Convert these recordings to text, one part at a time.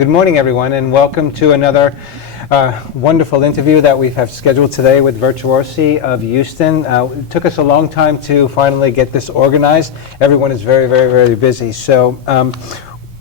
Good morning, everyone, and welcome to another wonderful interview that we have scheduled today with Virtuosi of Houston. It took us a long time to finally get this organized. Everyone is very, very, very busy. So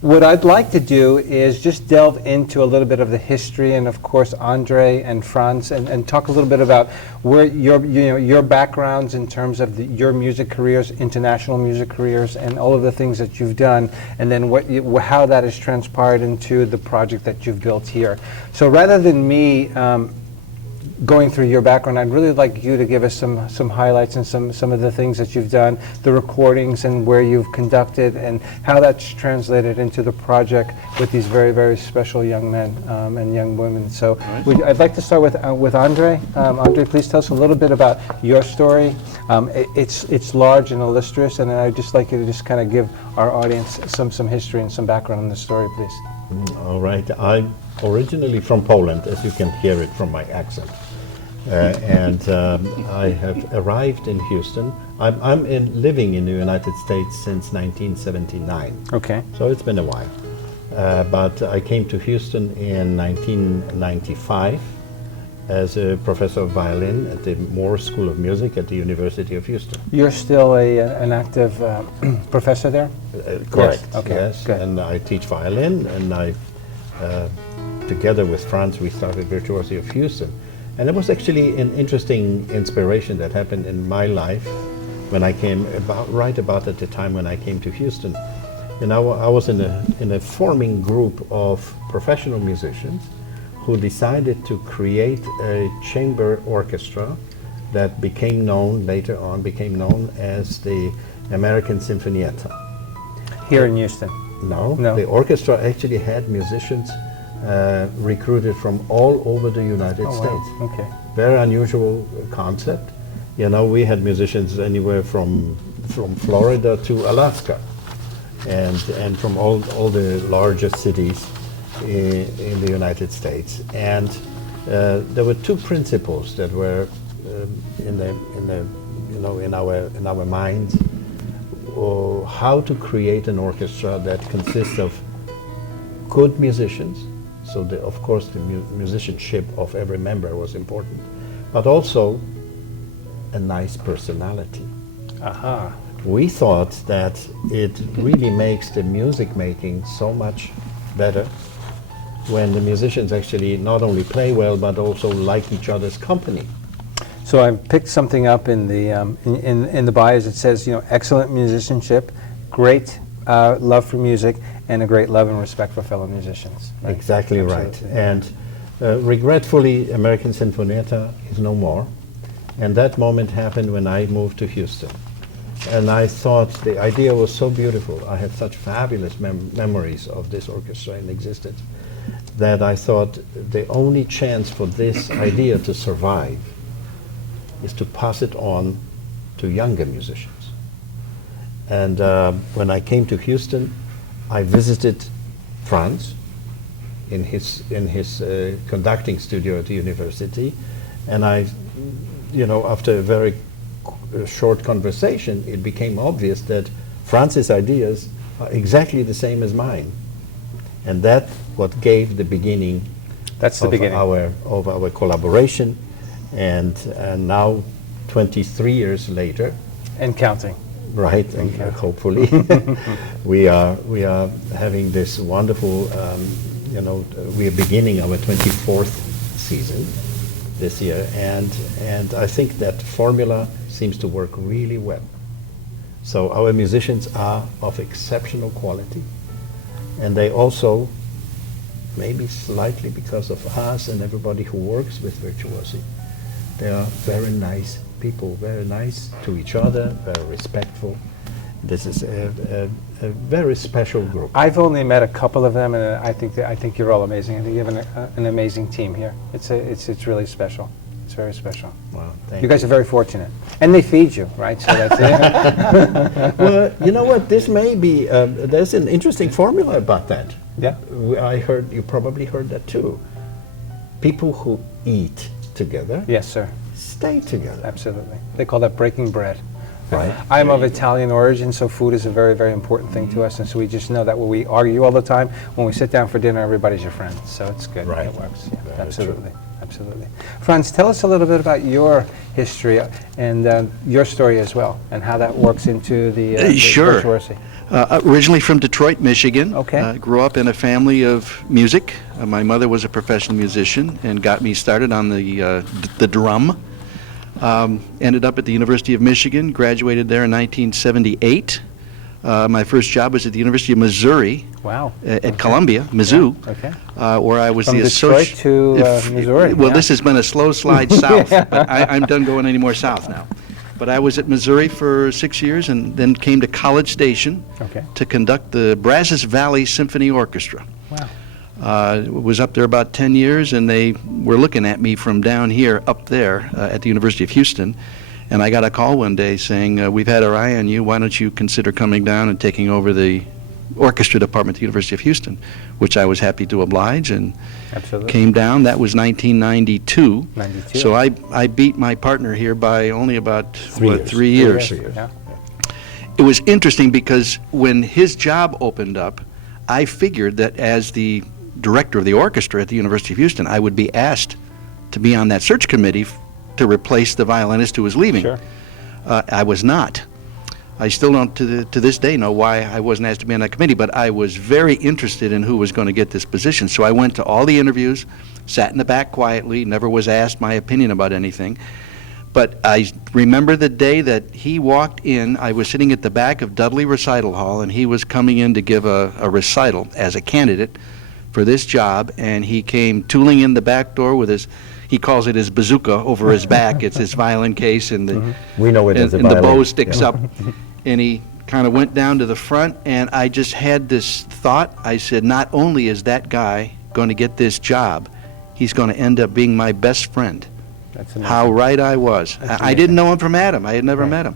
what I'd like to do is just delve into a little bit of the history and, of course, Andre and Franz, and talk a little bit about where your backgrounds in terms of your music careers, international music careers, and all of the things that you've done, and then how that has transpired into the project that you've built here. So rather than me going through your background, I'd really like you to give us some highlights and some of the things that you've done, the recordings and where you've conducted, and how that's translated into the project with these very, very special young men and young women. So I'd like to start with Andre. Andre, please tell us a little bit about your story. It's large and illustrious, and I'd just like you to just kind of give our audience some history and some background on the story, please. All right. I'm originally from Poland, as you can hear it from my accent. And I have arrived in Houston. I'm living in the United States since 1979. Okay. So it's been a while. But I came to Houston in 1995 as a professor of violin at the Moore School of Music at the University of Houston. You're still an active professor there? Correct. Yes. Okay. Yes. Good. And I teach violin, and I, together with Franz, we started Virtuosi of Houston. And it was actually an interesting inspiration that happened in my life when I came right about at the time when I came to Houston. And I was in a forming group of professional musicians who decided to create a chamber orchestra that later on became known as the American Sinfonietta. Here in Houston? No. The orchestra actually had musicians recruited from all over the United States. Wow. Okay. Very unusual concept. You know, we had musicians anywhere from Florida to Alaska, and from all the largest cities in the United States. And there were two principles that were in our minds: how to create an orchestra that consists of good musicians. So, of course, the musicianship of every member was important, but also a nice personality. Aha. We thought that it really makes the music making so much better when the musicians actually not only play well, but also like each other's company. So I picked something up in the in the bios. It says, excellent musicianship, great love for music, and a great love and respect for fellow musicians. Right? Exactly. Absolutely. Right. And regretfully, American Sinfonietta is no more. And that moment happened when I moved to Houston. And I thought the idea was so beautiful. I had such fabulous memories of this orchestra in existence that I thought the only chance for this idea to survive is to pass it on to younger musicians. And when I came to Houston, I visited Franz in his conducting studio at the university, and after a very short conversation, it became obvious that Franz's ideas are exactly the same as mine, and that's what gave the beginning. That's the beginning of our collaboration, and now, 23 years later, and counting. Right, and hopefully we are having this wonderful. We are beginning our 24th season this year, and I think that formula seems to work really well. So our musicians are of exceptional quality, and they also, maybe slightly because of us and everybody who works with Virtuosi, they are very nice people, very nice to each other, very respectful. This is a very special group. I've only met a couple of them, and I think you're all amazing. I think you have an amazing team here. It's really special. It's very special. Wow, thank you guys are very fortunate, and they feed you, right? So that's it. Well, you know what? This may be. There's an interesting formula about that. Yeah. You probably heard that too. People who eat together. Yes, sir. Stay together. Absolutely. They call that breaking bread. Right. I'm of Italian origin, so food is a very, very important thing to us, and so we just know that when we argue all the time, when we sit down for dinner, everybody's your friend, so it's good. Right. It works. Yeah, Very absolutely. true. Absolutely. Franz, tell us a little bit about your history and your story as well, and how that works into the Sure. Virtuosi. Originally from Detroit, Michigan. Okay. Grew up in a family of music. My mother was a professional musician and got me started on the drum. Ended up at the University of Michigan, graduated there in 1978. My first job was at the University of Missouri. Wow. At Columbia, Mizzou, Yeah. Okay. Where I was From the Detroit to Missouri. Well, yeah. this has been a slow slide south, but I'm done going any more south now. But I was at Missouri for 6 years and then came to College Station Okay. to conduct the Brazos Valley Symphony Orchestra. Wow. Was up there about 10 years, and they were looking at me from down here up there at the University of Houston. And I got a call one day saying, we've had our eye on you, why don't you consider coming down and taking over the orchestra department at the University of Houston, which I was happy to oblige, and Absolutely. came down. That was 1992. 92. So I beat my partner here by only about 3 years. 3 years. 3 years. Yeah. It was interesting because when his job opened up, I figured that as the director of the orchestra at the University of Houston, I would be asked to be on that search committee to replace the violinist who was leaving. Sure. I was not. I still don't, to this day, know why I wasn't asked to be on that committee, but I was very interested in who was going to get this position. So I went to all the interviews, sat in the back quietly, never was asked my opinion about anything. But I remember the day that he walked in. I was sitting at the back of Dudley Recital Hall, and he was coming in to give a recital as a candidate for this job, and he came tooling in the back door with his, he calls it his bazooka over his back. It's his violin case, and the, We know it as a and the violin. bow sticks Yeah. up. And he kind of went down to the front, and I just had this thought. I said, not only is that guy going to get this job, he's going to end up being my best friend. That's amazing. How right I was. That's I didn't know him from Adam. I had never met him.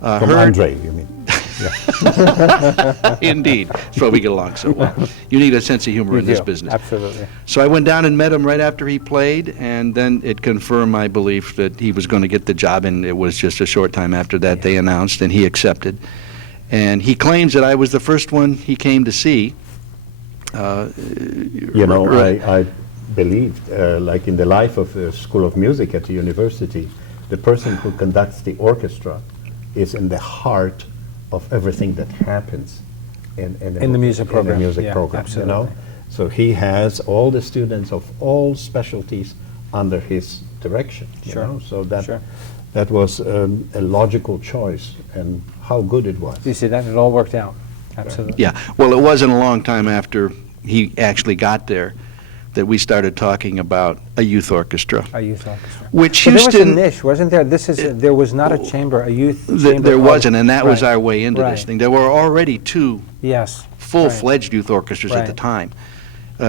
From Andre, you mean? Indeed. That's why we get along so well. You need a sense of humor You in this do. business. Absolutely. So I went down and met him right after he played, and then it confirmed my belief that he was going to get the job, and it was just a short time after that they announced, and he accepted. And he claims that I was the first one he came to see. You know, I believed, like in the life of the School of Music at the university, the person who conducts the orchestra is in the heart of everything that happens in the music program. In the music Yeah, program, you know? absolutely. So he has all the students of all specialties under his direction, you Sure. know? So that, Sure. that was a logical choice, and how good it was. You see that? It all worked out. Absolutely. Yeah, well, it wasn't a long time after he actually got there that we started talking about a youth orchestra, A youth orchestra. which But there was a Houston, niche, wasn't there? There was not a chamber, a youth chamber. there wasn't, and that was Right. our way into this Right. thing. There were already two Yes. full-fledged youth orchestras at the Right. time.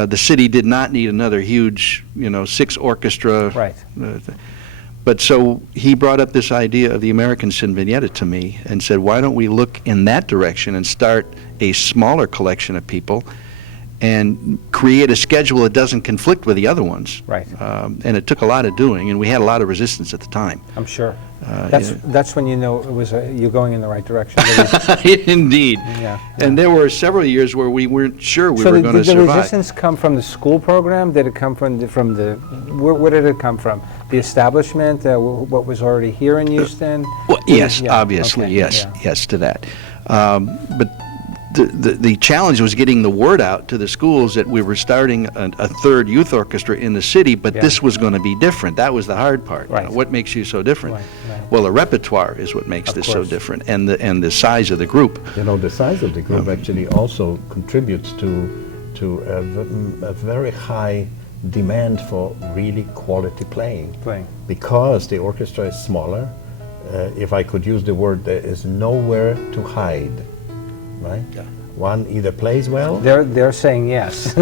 The city did not need another huge, 6 orchestra. Right. But so he brought up this idea of the American Sinfonietta to me and said, why don't we look in that direction and start a smaller collection of people and create a schedule that doesn't conflict with the other ones. Right. And it took a lot of doing, and we had a lot of resistance at the time. I'm sure. Yeah. That's when you know it was you're going in the right direction. Indeed. Yeah, And there were several years where we weren't sure we So were did going to the survive. resistance come from the school program? Did it come from the where did it come from? The establishment, what was already here in Houston? Well, yes, Yeah, obviously, okay, yes, yeah. yes to that. But the challenge was getting the word out to the schools that we were starting a third youth orchestra in the city, but Yeah. this was going to be different. That was the hard part. Right. What makes you so different? Right, right. Well, the repertoire is what makes Of this so course. different, and the size of the group. You know, the size of the group actually also contributes to a very high demand for really quality playing. Because the orchestra is smaller, if I could use the word, there is nowhere to hide, right? Yeah. One either plays well, They're saying yes.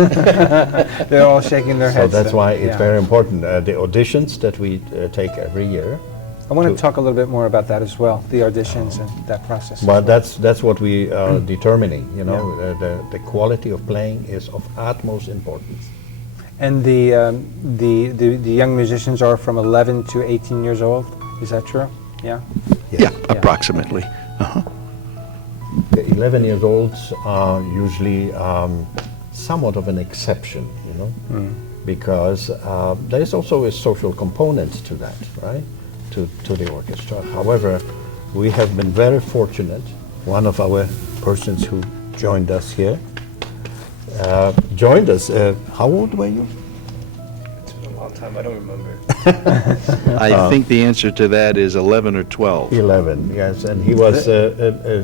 They're all shaking their so heads. that's why it's Yeah. very important. The auditions that we take every year, I want to to- talk a little bit more about that as well, the auditions and that process. but that's what we are determining, you know, the quality of playing is of utmost importance. And the young musicians are from 11 to 18 years old. Is that true? Yeah. Yes. Yeah, approximately. Uh-huh. The 11 years olds are usually somewhat of an exception, you know, because there is also a social component to that, right, to the orchestra. However, we have been very fortunate. One of our persons who joined us here joined us. How old were you? It's been a long time, I don't remember. I think the answer to that is 11 or 12. 11, yes, and he was a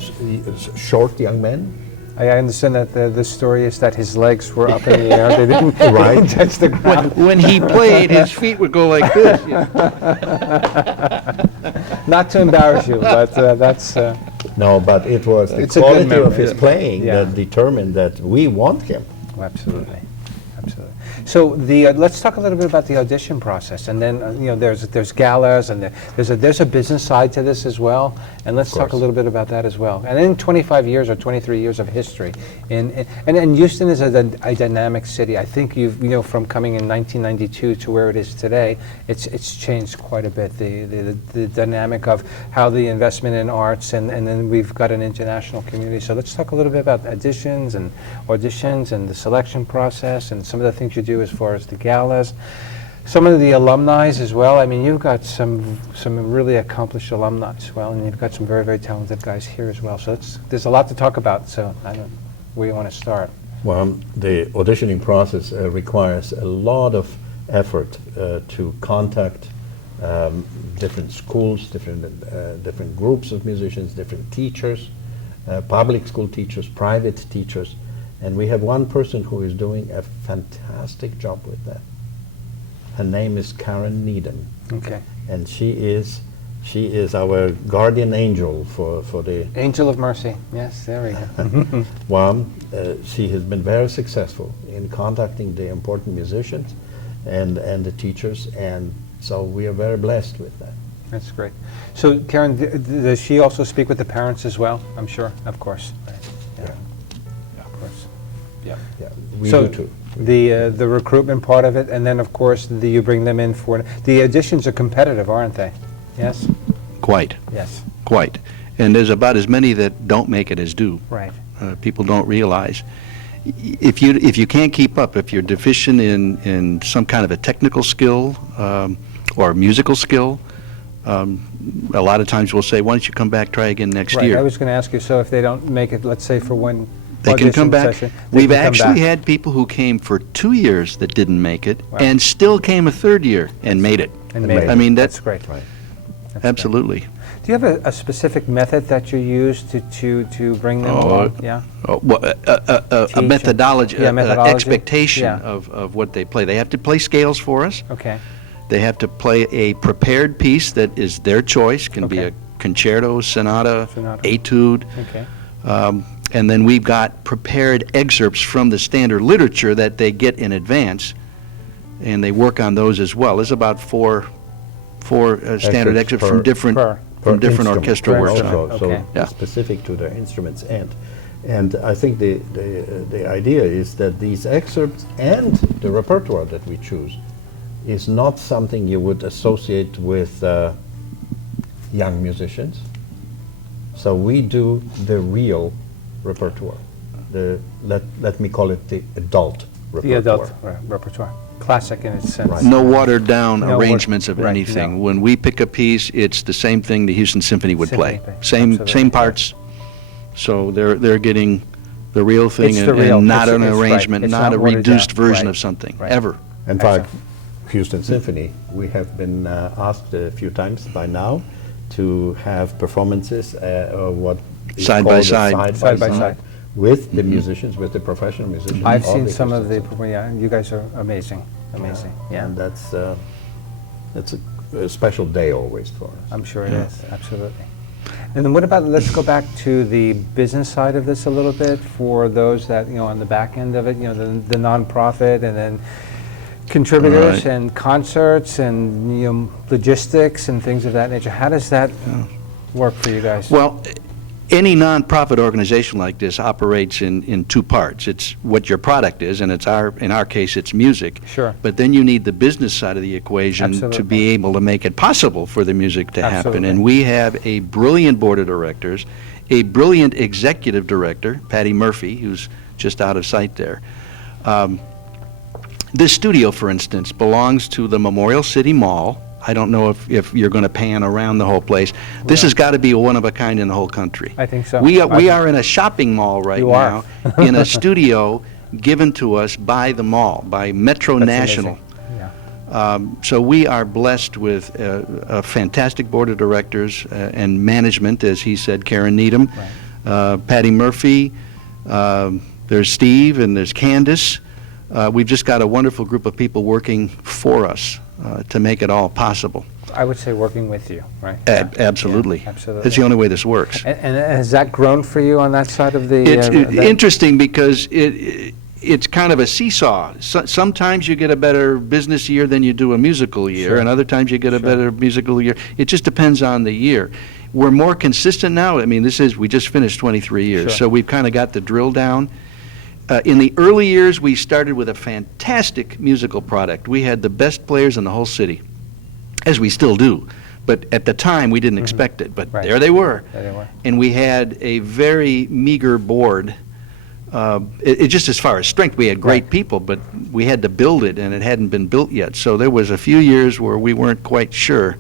short young man. I understand that the story is that his legs were up in the air. They didn't, Right. didn't touch the ground. When he played, his feet would go like this. Not to embarrass you, but that's... No, but it was the It's a good quality of memory. his playing Yeah. that determined that we want him. Absolutely, absolutely. So let's talk a little bit about the audition process, and then you know there's galas, and there's a business side to this as well, and let's talk a little bit about that as well. And in 25 years or 23 years of history, and Houston is a dynamic city. I think from coming in 1992 to where it is today, it's changed quite a bit. The dynamic of how the investment in arts, and then we've got an international community. So let's talk a little bit about auditions and the selection process, and some of the things you do as far as the galas. Some of the alumni as well. I mean, you've got some really accomplished alumni as well, and you've got some very, very talented guys here as well. So there's a lot to talk about. So I don't know where you want to start. Well, the auditioning process requires a lot of effort to contact different schools, different groups of musicians, different teachers, public school teachers, private teachers. And we have one person who is doing a fantastic job with that. Her name is Karen Needham. Okay. And she is our guardian angel for the... Angel of Mercy. Yes, there we go. Well, she has been very successful in contacting the important musicians and the teachers, and so we are very blessed with that. That's great. So Karen, does she also speak with the parents as well? I'm sure, of course. Right. Yeah. Of course. Yeah. Yeah, we So do too. the recruitment part of it, and then of course you bring them in for the auditions are competitive, aren't they? Yes. Quite, Yes. quite. And there's about as many that don't make it as do. Right. People don't realize. If you can't keep up, if you're deficient in some kind of a technical skill or musical skill, a lot of times we'll say, why don't you come back, try again next Right. year. I was going to ask you. So if they don't make it, let's say for one They can come audition back. session, they We've can come actually back. had people who came for 2 years that didn't make it, Wow. and still came a third year and made it. And made it. I mean, that's that's great. Right. That's absolutely. great. Do you have a specific method that you use to bring them along? Yeah. A Teach methodology, yeah, methodology. expectation Yeah. of what they play. They have to play scales for us. Okay. They have to play a prepared piece that is their choice, can be Okay. a concerto, sonata, Sonata. etude. Okay. And then we've got prepared excerpts from the standard literature that they get in advance, and they work on those as well. There's about four standard excerpts per- from different per different instrument. orchestral works. instrument. Also, Okay. Yeah. specific to their instruments, and I think the idea is that these excerpts and the repertoire that we choose is not something you would associate with young musicians. So we do the real repertoire. Let me call it the adult repertoire. The adult repertoire. Classic in its sense. Right. No watered-down No arrangements of right, anything. no. When we pick a piece, it's the same thing the Houston Symphony would Symphony play. play, Same absolutely. parts. So they're getting the real thing It's the real. and not It's- an it's right. arrangement, It's not not a watered reduced down. version Right. of something, Right. ever. In fact, Houston Symphony, we have been asked a few times by now to have performances or what is Side by called a side. Side by side. with the musicians, with the professional musicians. I've of seen the some of the. Houston Yeah, you guys are amazing. Amazing. Yeah. And that's a special day always for us. I'm sure it is, absolutely. And then what about, let's go back to the business side of this a little bit for those that, on the back end of it, the nonprofit and then contributors Right. and concerts and, logistics and things of that nature. How does that work for you guys? Well, any nonprofit organization like this operates in two parts. It's what your product is, and in our case, it's music. Sure. But then you need the business side of the equation Absolutely. to be able to make it possible for the music to happen. Absolutely. And we have a brilliant board of directors, a brilliant executive director, Patty Murphy, who's just out of sight there. This studio, for instance, belongs to the Memorial City Mall. I don't know if you're going to pan around the whole place. This has got to be one of a kind in the whole country. I think so. We are in a shopping mall right You now, are. in a studio given to us by the mall, by Metro That's National. amazing. Yeah. So we are blessed with a fantastic board of directors and management, as he said, Karen Needham, Patty Murphy, there's Steve, and there's Candace. We've just got a wonderful group of people working for us to make it all possible. I would say working with you, right? Absolutely. Yeah, absolutely. That's the only way this works. And has that grown for you on that side of the... It's that- interesting because it's kind of a seesaw. Sometimes you get a better business year than you do a musical year, Sure. and other times you get a better musical year. It just depends on the year. We're more consistent now. I mean, we just finished 23 years, Sure. so we've kind of got the drill down. In the early years, we started with a fantastic musical product. We had the best players in the whole city, as we still do. But at the time, we didn't expect it. But Right. there they were. There they were. And we had a very meager board. Just as far as strength, we had great Right. people, but we had to build it, and it hadn't been built yet. So there was a few years where we weren't quite sure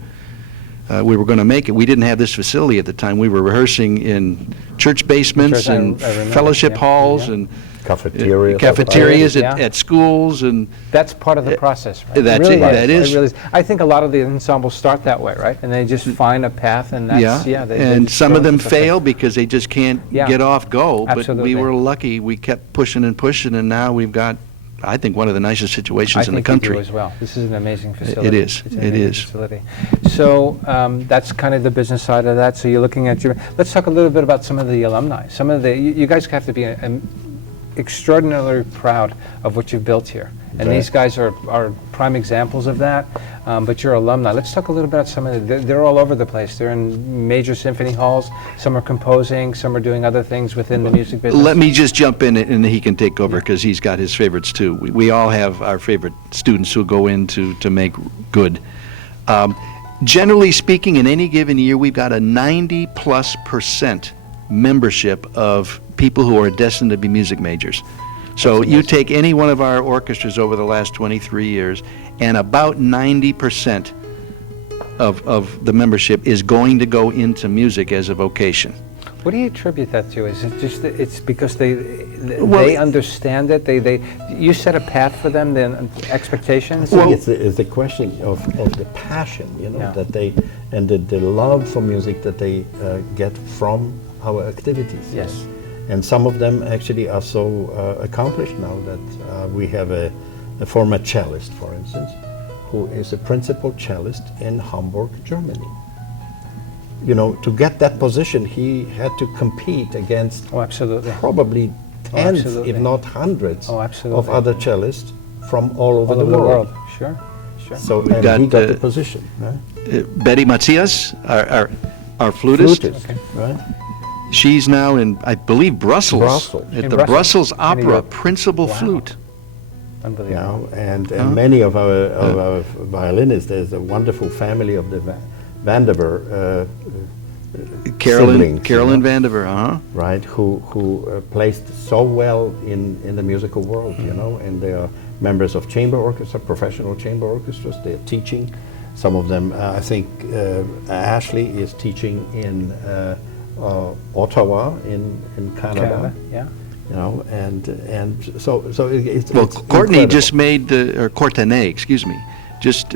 we were going to make it. We didn't have this facility at the time. We were rehearsing in church basements Church, I and remember, fellowship yeah, halls yeah. and Cafeterias. Yeah. at schools and That's part of the process, right? that's really it. That is. It really is. I think a lot of the ensembles start that way, right? And they just find a path, and that's, they and just some go of them into something. fail because they just can't Yeah. get off go. Absolutely. But we were lucky. We kept pushing and pushing, and now we've got, I think, one of the nicest I situations in the think you country. do as well. This is an amazing facility. It is. It's an It amazing is. facility. So that's kind of the business side of that. So you're looking at let's talk a little bit about some of the alumni. You guys have to be extraordinarily proud of what you've built here. And Right. these guys are prime examples of that, but you're alumni. Let's talk a little bit about some of they're all over the place. They're in major symphony halls. Some are composing, some are doing other things within the music business. Let me just jump in, and he can take over because he's got his favorites too. We all have our favorite students who go in to make good. Generally speaking, in any given year, we've got a 90+% membership of people who are destined to be music majors. So you take any one of our orchestras over the last 23 years, and about 90% of the membership is going to go into music as a vocation. What do you attribute that to? Is it just that it's because they Well, understand it? You set a path for them, then expectations? I think it's the question of the passion, Yeah. that they, and the love for music that they get from our activities. Yes. And some of them actually are so accomplished now that we have a former cellist, for instance, who is a principal cellist in Hamburg, Germany. To get that position, he had to compete against Oh, absolutely. probably tens, absolutely. if not hundreds, Oh, absolutely. of other cellists from all over All the over the world. world. Sure, sure. So We've and got, he got the position, right? Betty Macias, our flutist, right? she's now in, I believe, Brussels. Brussels. At In the Brussels. Brussels Opera, Europe. principal Wow. flute. Unbelievable. And many of our violinists. There's a wonderful family of the Vandiver Carolyn siblings, Vandiver, right? Who placed so well in the musical world, and they are members of chamber orchestra, professional chamber orchestras. They're teaching. Some of them, I think, Ashley is teaching in Ottawa in Canada. Yeah. And so it's Well, it's Courtney incredible. just made or Courtenay, excuse me, just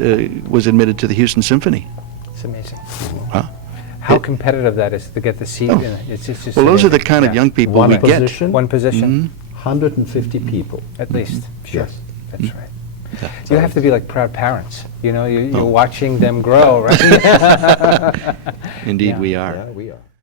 was admitted to the Houston Symphony. It's amazing. Huh? How competitive that is to get the seat. In it. It's just Well, those are the amazing. kind of Yeah. young people One we get. position, One position, 150 people. at least. Sure. Yes. That's right. You have to be like proud parents. You're watching them grow, right? Indeed, Yeah. we are. Yeah, we are.